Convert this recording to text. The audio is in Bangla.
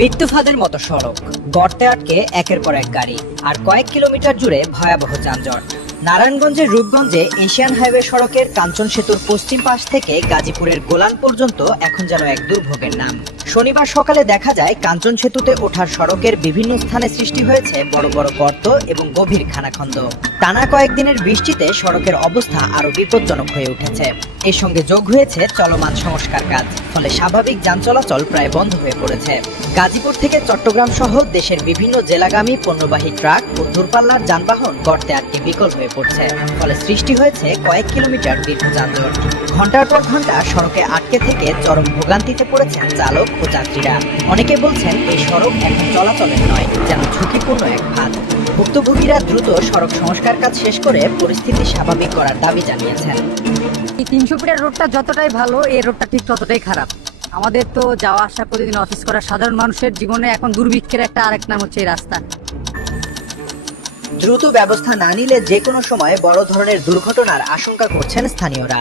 মৃত্যু ফাঁদের মতো সড়ক, গর্তে আটকে একের পর এক গাড়ি, আর কয়েক কিলোমিটার জুড়ে ভয়াবহ যানজট। নারায়ণগঞ্জের রূপগঞ্জে এশিয়ান হাইওয়ে সড়কের কাঞ্চন সেতুর পশ্চিম পাশ থেকে গাজীপুরের গোলান পর্যন্ত এখন যেন এক দুর্ভোগের নাম। শনিবার সকালে দেখা যায় কাঞ্চন সেতুতে ওঠার সড়কের বিভিন্ন স্থানে সৃষ্টি হয়েছে বড় বড় গর্ত এবং গভীর খানাখন্দ। টানা কয়েকদিনের বৃষ্টিতে সড়কের অবস্থা আরো বিপজ্জনক হয়ে উঠেছে। এর সঙ্গে যোগ হয়েছে চলমান সংস্কার কাজ, ফলে স্বাভাবিক যান চলাচল প্রায় বন্ধ হয়ে পড়েছে। গাজীপুর থেকে চট্টগ্রাম সহ দেশের বিভিন্ন জেলাগামী পণ্যবাহী ট্রাক ও দূরপাল্লার যানবাহন গর্তে আটকে বিকল হয়ে পড়ছে, ফলে সৃষ্টি হয়েছে কয়েক কিলোমিটার দীর্ঘ যানজট। ঘন্টার পর ঘন্টা সড়কে আটকে থেকে চরম ভোগান্তিতে পড়েছেন চালক ও যাত্রীরা। অনেকে বলছেন এই সড়ক এখন চলাচলের নয়, যেন ঝুঁকিপূর্ণ এক ফাঁদ। ভুক্তভোগীরা দ্রুত সড়ক সংস্কার কাজ শেষ করে পরিস্থিতি স্বাভাবিক করার দাবি জানিয়েছেন। এই 300 ফিটের রোডটা যতটাই ভালো, এই রোডটা ঠিক ততটাই খারাপ। আমাদের তো যাওয়া আসা প্রতিদিন অফিস করা সাধারণ মানুষের জীবনে এখন দুর্ভিক্ষের একটা আরেক নাম হচ্ছে এই রাস্তা। দ্রুত ব্যবস্থা না নিলে যে কোনো সময় বড় ধরনের দুর্ঘটনার আশঙ্কা করছেন স্থানীয়রা।